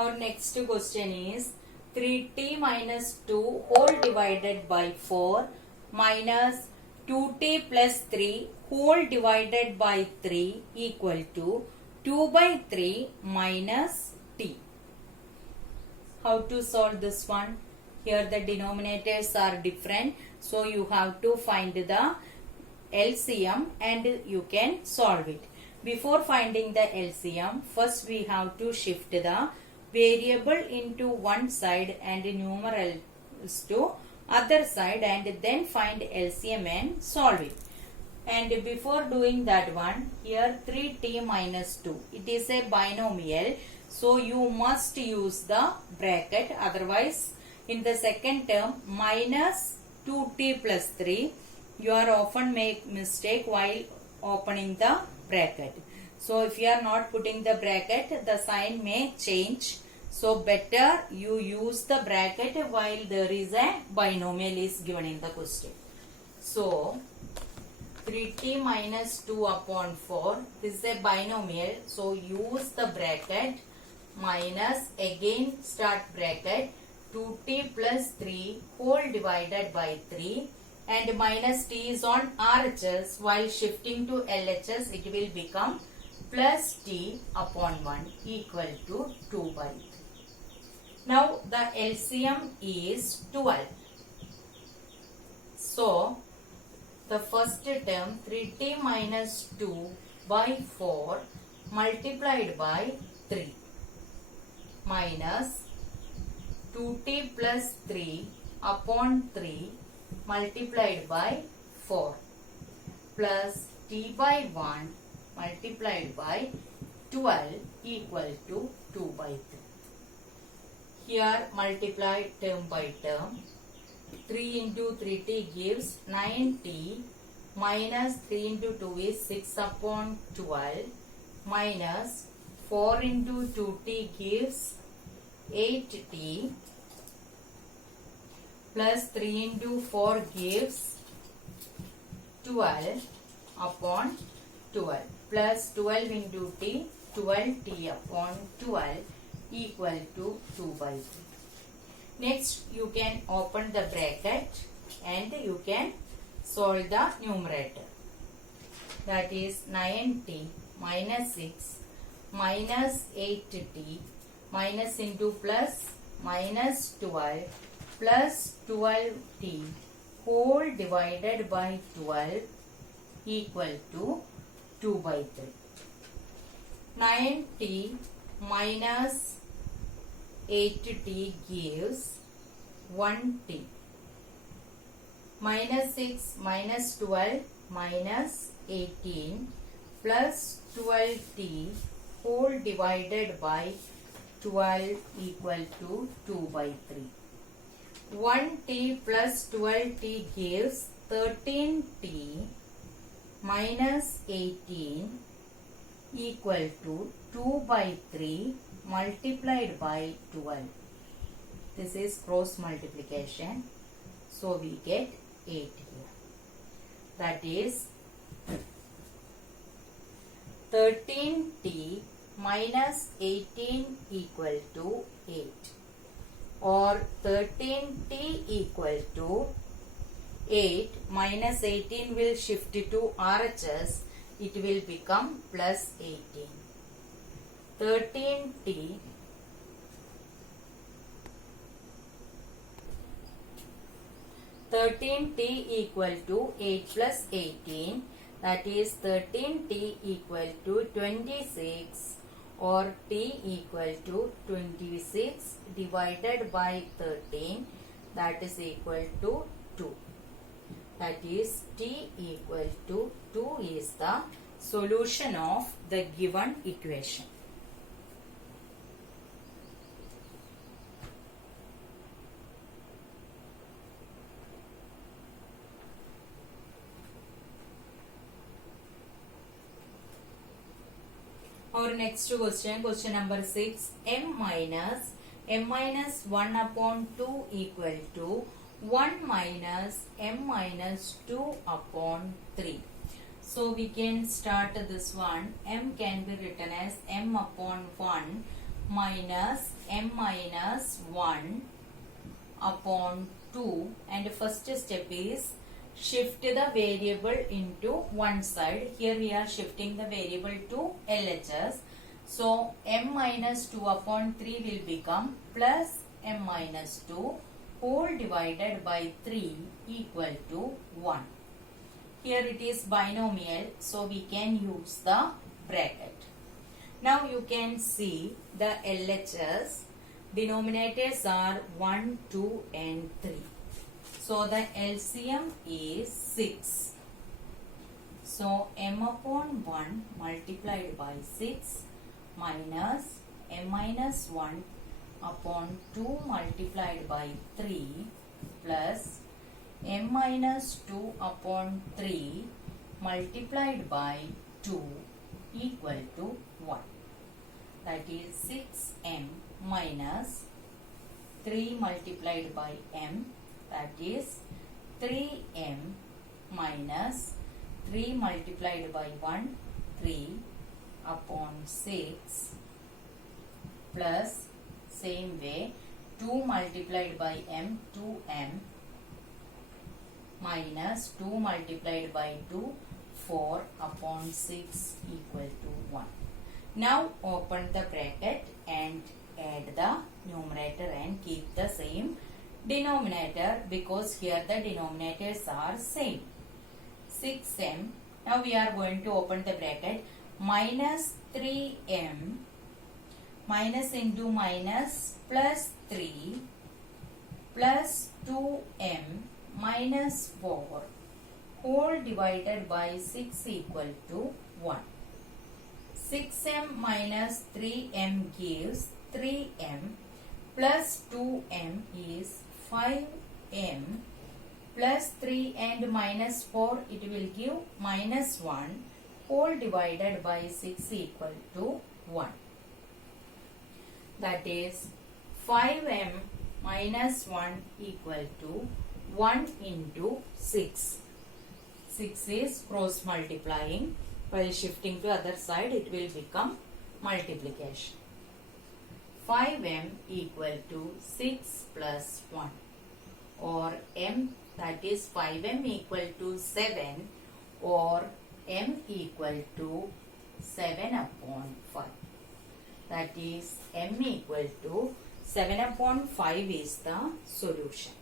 Our next question is 3t minus 2 whole divided by 4 minus 2t plus 3 whole divided by 3 equal to 2 by 3 minus t. How to solve this one? Here the denominators are different, so you have to find the LCM and you can solve it. Before finding the LCM, first we have to shift the variable into one side and numerals to other side and then find LCM and solve it. And before doing that one, here 3t minus 2, it is a binomial, so you must use the bracket, otherwise in the second term minus 2t plus 3, you are often make mistake while opening the bracket. So if you are not putting the bracket, the sign may change. So better you use the bracket while there is a binomial is given in the question. So 3t minus 2 upon 4, this is a binomial, so use the bracket minus, again start bracket, 2t plus 3 whole divided by 3 and minus t is on RHS, while shifting to LHS it will become plus t upon 1 equal to 2 by 3. Now the LCM is 12. So the first term 3t minus 2 by 4 multiplied by 3 minus 2t plus 3 upon 3 multiplied by 4 plus t by 1 multiplied by 12 equal to 2 by 3. Here multiply term by term. 3 into 3t gives 9t minus 3 into 2 is 6 upon 12 minus 4 into 2t gives 8t plus 3 into 4 gives 12 upon 12 plus 12 into t, 12t upon 12 equal to 2 by 3. Next you can open the bracket and you can solve the numerator. That is 9t minus 6 minus 8t minus into plus minus 12 plus 12t whole divided by 12 equal to 2 by 3. 9t minus 8t gives 1t. Minus 6 minus 12 minus 18 plus 12t whole divided by 12 equal to 2 by 3. 1t plus 12t gives 13t minus 18 equal to 2 by 3 multiplied by 12. This is cross multiplication. So we get 8 here. That is 13t minus 18 equal to 8. Or 13t equal to 8 minus 18 will shift to RHS. It will become plus 18. 13t equal to 8 plus 18, that is 13t equal to 26 or t equal to 26 divided by 13, that is equal to 2. That is t equal to 2 is the solution of the given equation. Our next question, question number 6, m minus 1 upon 2 equal to 1 minus m minus 2 upon 3. So we can start this one. M can be written as m upon 1 minus m minus 1 upon 2, and first step is shift the variable into one side. Here we are shifting the variable to LHS. So m minus 2 upon 3 will become plus m minus 2 whole divided by 3 equal to 1. Here it is binomial, so we can use the bracket. Now you can see the LHS. Denominators are 1, 2 and 3. So the LCM is 6. So m upon 1 multiplied by 6 minus m minus 1 upon 2 multiplied by 3 plus m minus 2 upon 3 multiplied by 2 equal to 1. That is 6m minus 3 multiplied by m, that is 3m minus 3 multiplied by 1, 3 upon 6 plus same way 2 multiplied by m, 2m minus 2 multiplied by 2, 4 upon 6 equal to 1. Now open the bracket and add the numerator and keep the same denominator because here the denominators are same. 6m. Now we are going to open the bracket. Minus 3m minus into minus plus 3 plus 2m minus 4 whole divided by 6 equal to 1. 6m minus 3m gives 3m plus 2m is 5m plus 3 and minus 4 it will give minus 1 whole divided by 6 equal to 1. That is 5m minus 1 equal to 1 into 6. 6 is cross multiplying. While shifting to other side it will become multiplication. 5m equal to 6 plus 1 or m, that is 5m equal to 7 or m equal to 7 upon 5. That is m equal to 7 upon 5 is the solution.